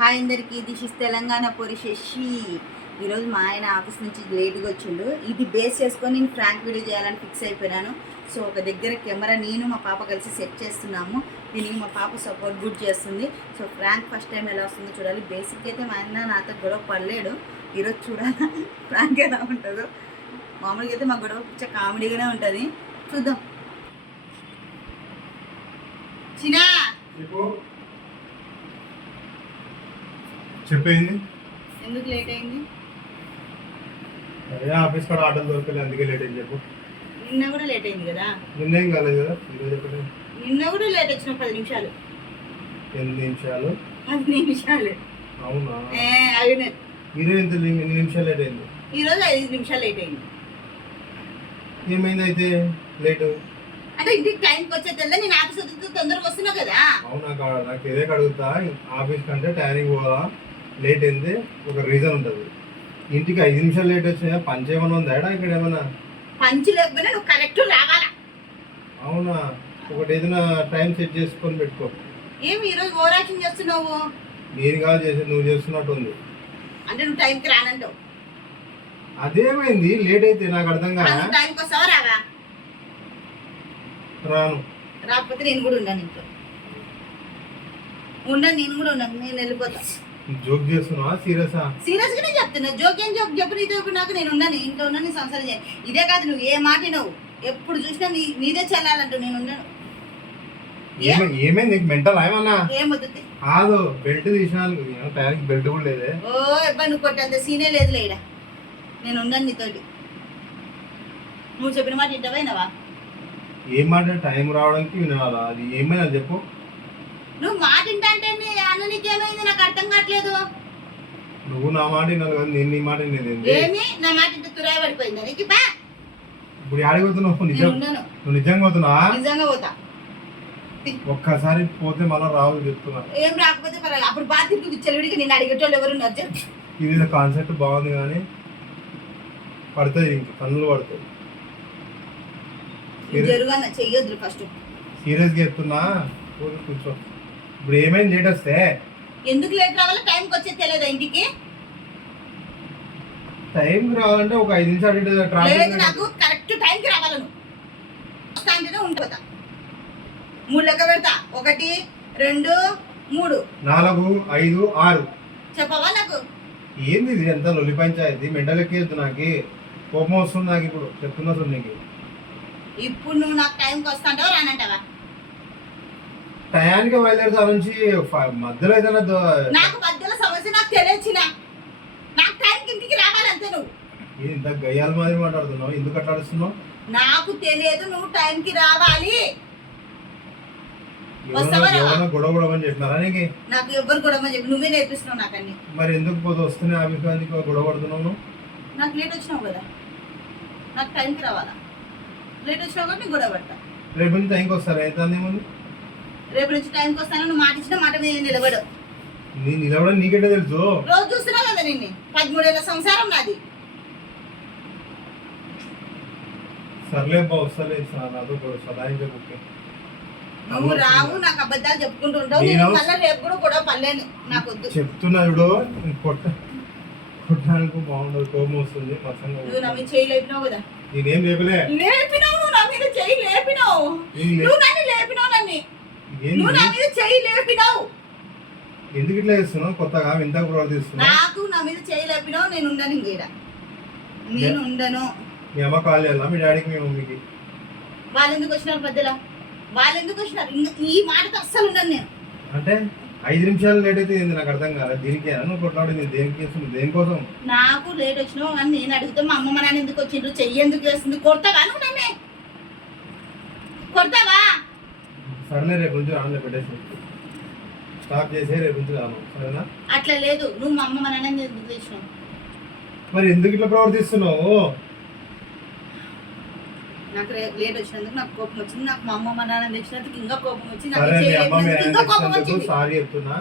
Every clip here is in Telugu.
హాయ్ అందరికీ, దిస్ ఇస్ తెలంగాణ పొరి శశి. ఈరోజు మా ఆయన ఆఫీస్ నుంచి లేట్గా వచ్చిండు. ఇది బేస్ చేసుకొని నేను ఫ్రాంక్ వీడియో చేయాలని ఫిక్స్ అయిపోయినాను. సో ఒక దగ్గర కెమెరా నేను మా పాప కలిసి సెట్ చేస్తున్నాము. దీనికి మా పాప సపోర్ట్ గుడ్ చేస్తుంది. సో ఫ్రాంక్ ఫస్ట్ టైం ఎలా వస్తుందో చూడాలి. బేసిక్ అయితే మా ఆయన నాతో గొడవ పడలేడు. ఈరోజు చూడాలి ఫ్రాంక్ ఎలా ఉంటుందో. మామూలుగా అయితే మా గొడవ పిచ్చ కామెడీగానే ఉంటుంది. చూద్దాం. చిన్నా చెప్పేది ఎందుకు లేట్ అయింది? అదే ఆఫీస్ కాడ ఆటోలు దొరకలేదు, అందుకే లేట్ అయింది. చెప్పు. నిన్న కూడా లేట్ అయింది కదా? నిన్నేం కాలేదు కదా, ఈరోజు చెప్పలేదు. నిన్న కూడా లేట్ వచ్చిన 10 నిమిషాలు. 8 నిమిషాలు? 10 నిమిషాలు. అవునా? అవును. ఈరోజు ఎంత ఎన్ని నిమిషాలు లేట్ అయింది? ఈరోజు 5 నిమిషాలు లేట్ అయింది. ఏమైంది అయితే లేటు? అంటే ఇంటికి టైంకి వచ్చేది నేను ఆఫీస్ వద్దు తొందరగా వస్తున్నా కదా. అవునా? నాకు ఏదే అడుగుతా, ఆఫీస్ కంటే టైంకి పోవాలా, లేట్ అయింది ఒక రీజన్ ఉంటుంది. ఇంటికి 5 నిమిషాలు లేట్ వచ్చినా పంచ్ ఏమన్నా ఉందా ఇక్కడ? ఏమన్నా పంచి లేకపోయినా నువ్వు కరెక్ట్ రావాలా. అవునా? ఒకటి ఏదైనా టైం సెట్ చేసుకొని పెట్టుకో. ఏమి ఈరోజు ఓవర్ యాక్షన్ చేస్తున్నావు? నేను కాదు చేసి, నువ్వు చేస్తున్నట్టు ఉంది. అంటే నువ్వు టైంకి రానంటావు. అదేమైంది లేట్ అయితే? నాకు అర్థం కాదా? టైంకి వస్తావా రావా? రాను. రాకపోతే నేను కూడా ఉన్నాను ఇంట్లో. ఉండను, నేను కూడా ఉన్నాను. నేను వెళ్ళిపోతా. జోక్ చేస్తున్నావా? సీరియసా? సీరియస్ గానే చెప్తున్నా. జోక్ ఏం జోక్ చెప్పు. నీతో ఇప్పుడు నాకు నేను ఉన్నాను, ఇంట్లో ఉన్నాను, సంసారం చేయాలి. ఇదే కాదు, నువ్వు ఏ మాట నువ్వు ఎప్పుడు చూసినా నీదే చెల్లాలంటూ నేను ఉన్నాను. ఏమైంది? నీకు మెంటల్ ఏమన్నా? ఏమవుతుంది? కాదు, బెల్ట్ తీసినాను. టైంకి బెల్ట్ కూడా లేదే. ఓ ఇబ్బంది, నువ్వు కొట్టేంత సీనే లేదు లేడ. నేను ఉన్నాను నీతోటి. నువ్వు చెప్పిన మాట ఇంటవైనవా? ఏం మాట? టైం రావడానికి వినాలా? అది ఏమైనా చెప్పు. నువ్వు మాట ఇంటే అన్న నీకేమైంది నాకు అర్థం కావట్లేదు. నువ్వు నా మాట వినాలి కదా, నేను నీ మాట వినేది. ఏమి నా మాట ఇంత తురాయి పడిపోయిందా నీకు? ఇప్పుడు ఆడిపోతున్నావు? నువ్వు నిజంగా పోతున్నావా? నిజంగా పోతా. ఒక్కసారి పోతే మళ్ళీ రావు చెప్తున్నా. ఏం రాకపోతే పర్వాలేదు. అప్పుడు బాధ్యతకు చెలుడికి నేను అడిగేటోళ్ళు ఎవరు ఉన్నారు? ఇది కాన్సెప్ట్ బాగుంది కానీ పడుతుంది, ఇంక కన్నులు పడుతుంది. జరుగన్న చెయ్యొద్దు. ఫస్ట్ సీరియస్గా చెప్తున్నా, కూర్చో. ఇప్పుడు ఏమైంది లేట్ వస్తే? ఎందుకు లేట్ రావాలో? టైంకి వచ్చే తెలియదా ఇంటికి? టైంకి రావాలంటే ఒక 5 నిమిషాలు లేదు, నాకు కరెక్ట్ టైంకి రావాలను. వస్తా అంటేనే ఉండిపోతా. 3 లెక్క పెడతా. 1 2 3 4 5 6 చెప్పవా నాకు? ఏంది ఇది? ఎంత లొల్లి పంచాయతీ? మెంటల్ ఎక్కేద్దు. నాకు కోపం వస్తుంది. నాకు ఇప్పుడు చెప్తున్నా సార్ నీకు. ఇప్పుడు నువ్వు నాకు టైంకి వస్తా అంటావా రానంటావా? టయానికి బయలుదేరుతా నుంచి మధ్యలో ఏదైనా నాకు మధ్యలో సమస్య నాకు తెలియచిన. నాకు టైంకి ఇంటికి రావాలంతే. నువ్వు ఇంత గయ్యాల మాదిరి మాట్లాడుతున్నావు. ఎందుకు అట్లా అడుస్తున్నావు? నాకు తెలియదు, నువ్వు టైంకి రావాలి. గొడవ గొడవని చెప్పినారా నీకు? నాకు ఎవరు గొడవ చెప్పి నువ్వే నేర్పిస్తున్నావు నాకు అన్ని. మరి ఎందుకు పోతే వస్తూనే ఆఫీస్ గొడవ పడుతున్నావు? నాకు లేట్ వచ్చినావు కదా, నాకు టైంకి రావాలా. లేట్ వచ్చినావు కాబట్టి గొడవ పడతా. రేపు నుంచి టైంకి వస్తారా? అవుతుంది ముందు. రేపు నుంచి టైంకి వస్తాను. నువ్వు మాట ఇచ్చిన మాట మీద నిలబడు. నేను నిలబడ నీకెట్టే తెలుసు? రోజు చూస్తున్నావు కదా నిన్ను. 13 ఏళ్ళ సంసారం నాది. సర్లే బా, వస్తలే. నాతో సదాయించే నువ్వు రావు, నాకు అబద్ధాలు చెప్పుకుంటూ ఉంటావు. మళ్ళీ రేపు కూడా గొడవ పడలేను. నాకు వద్దు చెప్తున్నా. ఇప్పుడు కొట్టడానికి బాగుండదు, కోపం వస్తుంది. నువ్వు నా మీద చేయి లేపినావు కదా. నేనేం లేపలే. లేపినావు, నువ్వు నా మీద చేయి లేపినావు. నువ్వు నన్ను లేపినావు. నువ్వు నా మీద చేయి లేపినావు. ఎందుకు ఇట్లా చేస్తున్నావు? కొత్తగా వింతగా ప్రవర్తిస్తున్నావు. నాకు నా మీద చేయి లేపినావు. నేను ఉండను ఇంకేడ. నేను ఉండను. మీ అమ్మ కాల్ చేయాలా? మీ డాడీకి, మీ మమ్మీకి? వాళ్ళు ఎందుకు వచ్చినారు మధ్యలో? వాళ్ళు ఎందుకు వచ్చినారు? ఈ మాటతో అస్సలు ఉండను నేను. అంటే 5 నిమిషాలు లేట్ అయితే ఏంది? నాకు అర్థం కాదు. దీనికి నువ్వు కొట్లాడింది దేనికి చేస్తుంది? దేనికోసం? నాకు లేట్ వచ్చినావు అని నేను అడుగుతా. మా అమ్మ నాన్న ఎందుకు వచ్చిండ్రు? చెయ్యి ఎందుకు చేస్తుంది? కొడతావా నువ్వు నన్నే? కొడతావా? సరేలే, రేపు నుంచి రాను. పెట్టేసి స్టాప్ చేసే, రేపు నుంచి రాను. సరేనా? అట్లా లేదు. నువ్వు మా అమ్మ నాన్న ఎందుకు తెచ్చినావు? మరి ఎందుకు ఇట్లా ప్రవర్తిస్తున్నావు? నాకు లేట్ వచ్చినందుకు నాకు కోపం వచ్చింది. నాకు మా అమ్మ నాన్న తెచ్చినందుకు ఇంకా కోపం వచ్చింది. సారీ చెప్తున్నా.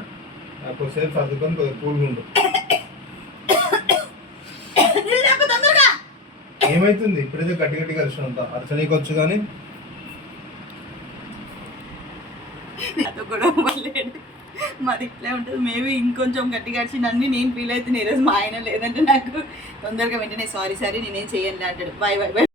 కొద్దిసేపు సర్దుకొని కొద్దిగా కూల్గా ఉండు. ఏమైతుంది? ఇప్పుడైతే గట్టి గట్టిగా అరిచినంత అరచనీకి వచ్చు కానీ నాతో గొడవ పడలేడు. మాది ఇట్లే ఉంటుంది. మేబీ ఇంకొంచెం గట్టిగా అరిచిందని నేను ఫీల్ అవుతున్నాను ఈరోజు. మా ఆయన లేదంటే నాకు తొందరగా వెంటనే సారీ నేనేం చేయను అంటాడు. Bye bye bye.